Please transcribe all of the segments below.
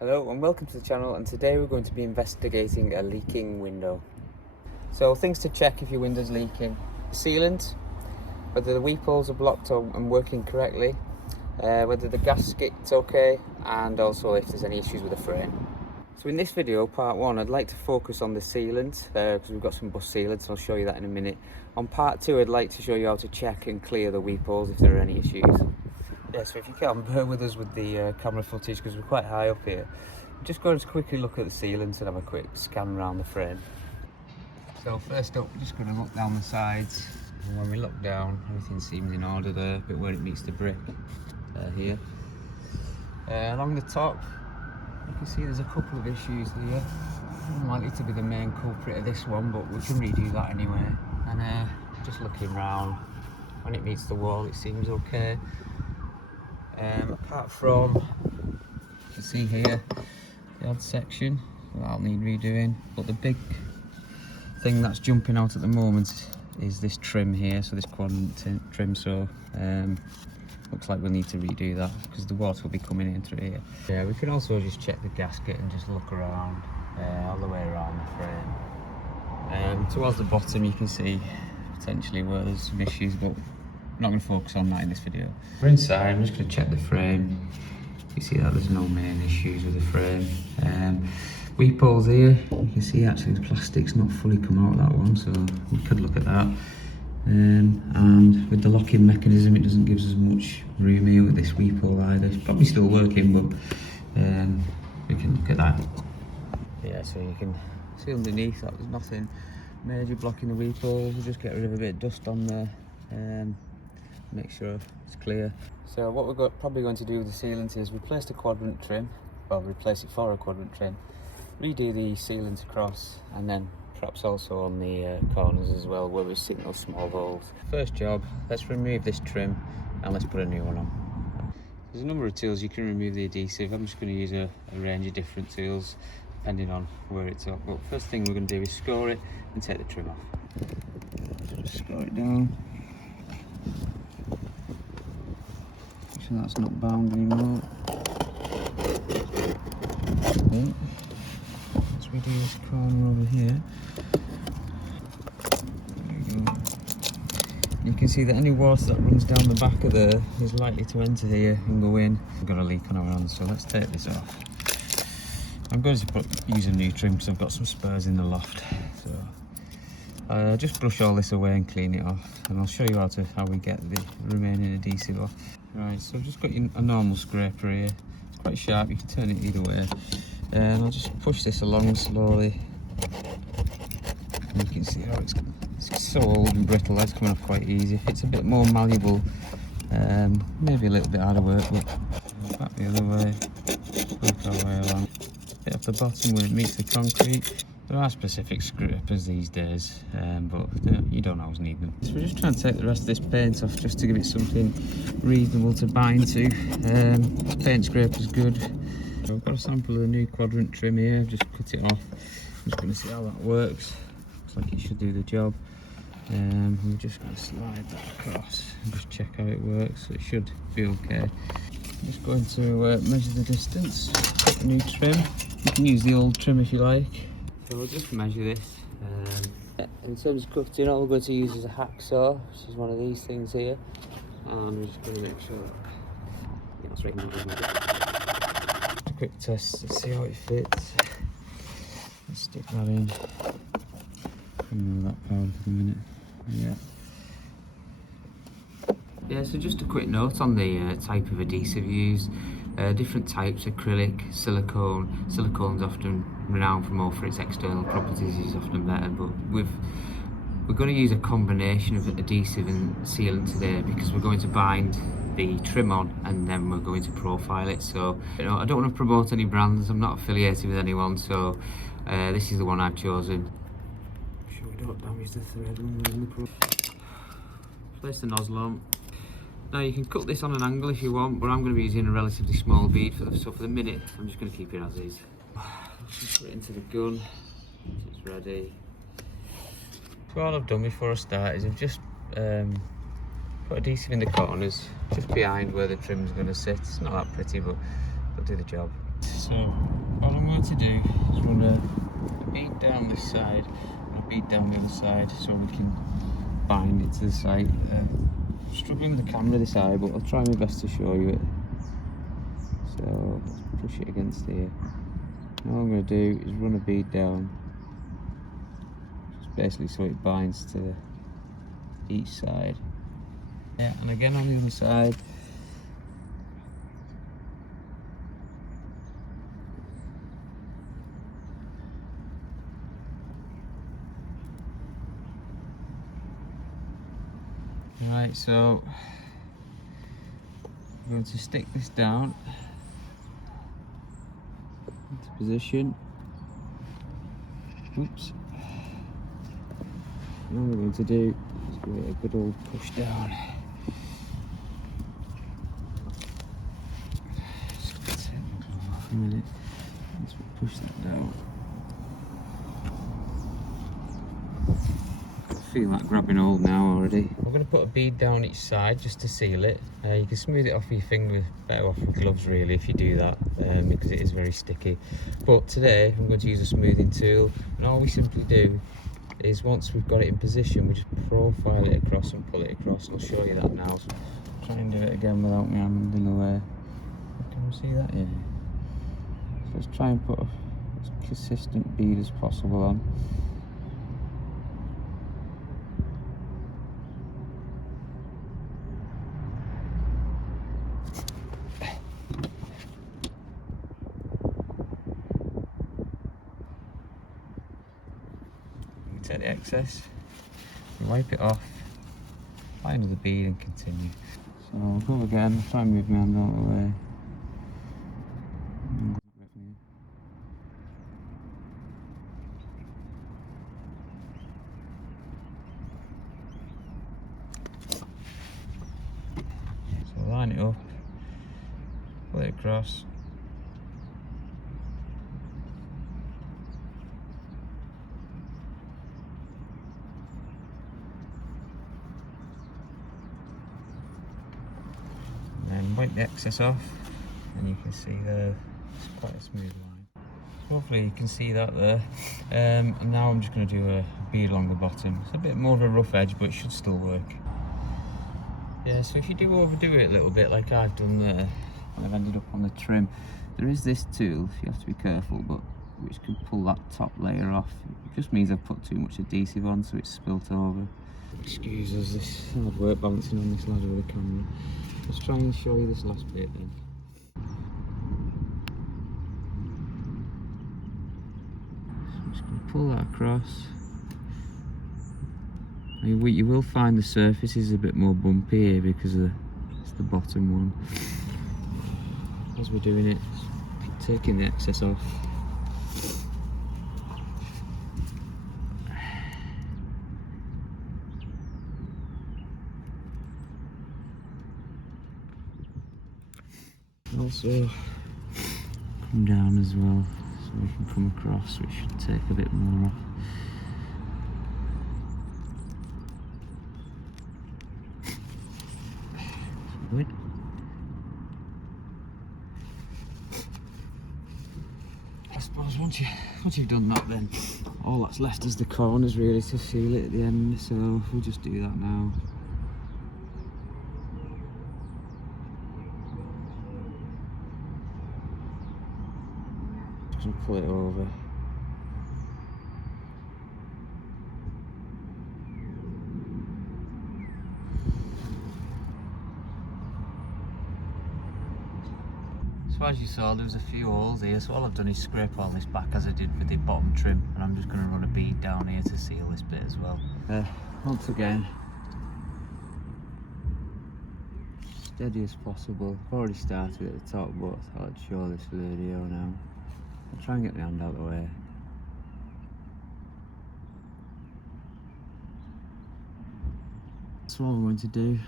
Hello and welcome to the channel, and today we're going to be investigating a leaking window. So things to check if your window's leaking: the sealant, whether the weep holes are blocked and working correctly, whether the gasket's okay, and also if there's any issues with the frame. So in this video, part one, I'd like to focus on the sealant because we've got some bus sealants. I'll show you that in a minute. On part two, I'd like to show you how to check and clear the weep holes if there are any issues. Yeah, so if you can, bear with us with the camera footage because we're quite high up here. I'm just going to quickly look at the sealant and have a quick scan around the frame. So first up, we're just going to look down the sides. And when we look down, everything seems in order there, but where it meets the brick here. Along the top, you can see there's a couple of issues here. Unlikely to be the main culprit of this one, but we can redo that anyway. And just looking round, when it meets the wall, it seems okay. Apart from, you can see here, the odd section, that'll need redoing. But the big thing that's jumping out at the moment is this trim here, so this quadrant trim, so looks like we'll need to redo that because the water will be coming in through here. Yeah, we can also just check the gasket and just look around, all the way around the frame. Towards the bottom you can see potentially where there's some issues, but I'm not going to focus on that in this video. We're inside, I'm just going to check the frame. You see that there's no main issues with the frame. Weep holes here, you can see actually the plastic's not fully come out of that one, so we could look at that. And with the locking mechanism, it doesn't give us as much room here with this weep hole either. It's probably still working, but we can look at that. Yeah, so you can see underneath that there's nothing major blocking the weep hole. We'll just get rid of a bit of dust on there. Make sure it's clear. So what we're probably going to do with the sealant is replace the quadrant trim, well, replace it for a quadrant trim, redo the sealant across, and then perhaps also on the corners as well where we're seeing those small holes. First job, let's remove this trim and let's put a new one on. There's a number of tools you can remove the adhesive. I'm just going to use a range of different tools depending on where it's at. But first thing we're going to do is score it and take the trim off. Just score it down. That's not bound anymore. Okay. Let's redo this corner over here. There we go. You can see that any water that runs down the back of there is likely to enter here and go in. We've got a leak on our hands, so let's take this off. I'm going to use a new trim because I've got some spares in the loft. So just brush all this away and clean it off, and I'll show you how we get the remaining adhesive off. Right, so I've just got a normal scraper here. It's quite sharp, you can turn it either way. And I'll just push this along slowly. And you can see how it's so old and brittle, that's coming off quite easy. If it's a bit more malleable, maybe a little bit harder work, but back the other way, work our way along. Bit off the bottom where it meets the concrete. There are specific scrapers these days, but you don't always need them. So we're just trying to take the rest of this paint off just to give it something reasonable to bind to. This paint scraper is good. So I've got a sample of the new quadrant trim here. I've just cut it off. I'm just going to see how that works. Looks like it should do the job. We're just going to slide that across and just check how it works. So it should be okay. I'm just going to measure the distance. Got the new trim. You can use the old trim if you like. So we'll just measure this. In terms of cutting, all we're going to use is a hacksaw, which is one of these things here. And we're just going to make sure that it's right now. Just a quick test to see how it fits. Let's stick that in. Remove that powder for a minute. Yeah, so just a quick note on the type of adhesive used. Different types: acrylic, silicone. Silicone's often renowned for more for its external properties, is often better, but we're going to use a combination of adhesive and sealant today because we're going to bind the trim on and then we're going to profile it. So I don't want to promote any brands, I'm not affiliated with anyone, so this is the one I've chosen. Make sure we don't damage the thread when we're in the process. Place the nozzle on. Now you can cut this on an angle if you want, but I'm going to be using a relatively small bead for the minute. I'm just going to keep it as is. Just put it into the gun so it's ready. So all I've done before I start is I've just put adhesive in the corners, just behind where the trim's going to sit. It's not that pretty, but it'll do the job. So So all I'm going to do is run a bead down this side and a bead down the other side so we can bind it to the site. Struggling with the camera this eye, but I'll try my best to show you it. So let's push it against here. Now all I'm going to do is run a bead down, just basically so it binds to each side. Yeah, and again on the other side. Right, so I'm going to stick this down into position. Oops. And all we're going to do is give it a good old push down. Just take my glove off a minute. Once we push that down. I feel like grabbing hold now already. We're going to put a bead down each side just to seal it. You can smooth it off with your finger, better off with gloves really if you do that, because it is very sticky. But today I'm going to use a smoothing tool, and all we simply do is once we've got it in position, we just profile it across and pull it across. I'll show you that now. So try and do it again without my hand in the way. Can you see that? Yeah. So let's try and put as consistent bead as possible on. Take the excess, wipe it off, apply another bead and continue. So I'll go again, try and move my hand out of the way. So line it up, pull it across. And wipe the excess off, and you can see there it's quite a smooth line. So hopefully you can see that there. And now I'm just going to do a bead along the bottom. It's a bit more of a rough edge, but it should still work. Yeah, so if you do overdo it a little bit like I've done there, I've ended up on the trim. There is this tool, you have to be careful, but which can pull that top layer off. It just means I've put too much adhesive on, so it's spilt over. Excuse us, this hard work balancing on this ladder with the camera. Let's try and show you this last bit then. So I'm just going to pull that across. I mean, you will find the surface is a bit more bumpy here because it's the bottom one. As we're doing it, keep taking the excess off. Also come down as well, so we can come across, which should take a bit more off. Good. I suppose once you've done that, then all that's left is the corners really to seal it at the end, so we'll just do that now. Just gonna pull it over. So as you saw, there was a few holes here, so all I've done is scrape all this back as I did with the bottom trim, and I'm just going to run a bead down here to seal this bit as well. Once again, steady as possible. I've already started at the top, but I thought I'd show this for the video now. I'll try and get my hand out of the way. That's what we're going to do.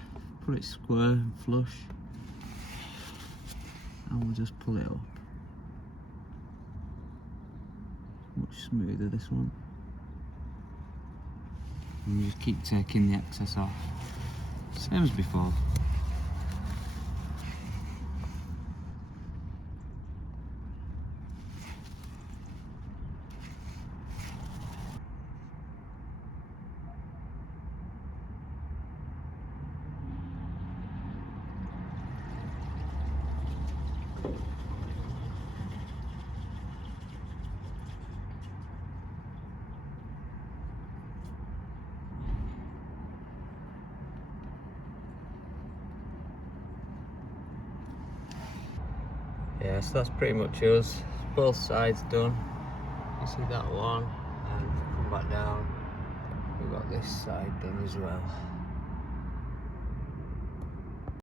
Put it square and flush. And we'll just pull it up. Much smoother this one. And you just keep taking the excess off. Same as before. Yeah, so that's pretty much us. Both sides done. You see that one, and if we come back down, we've got this side done as well.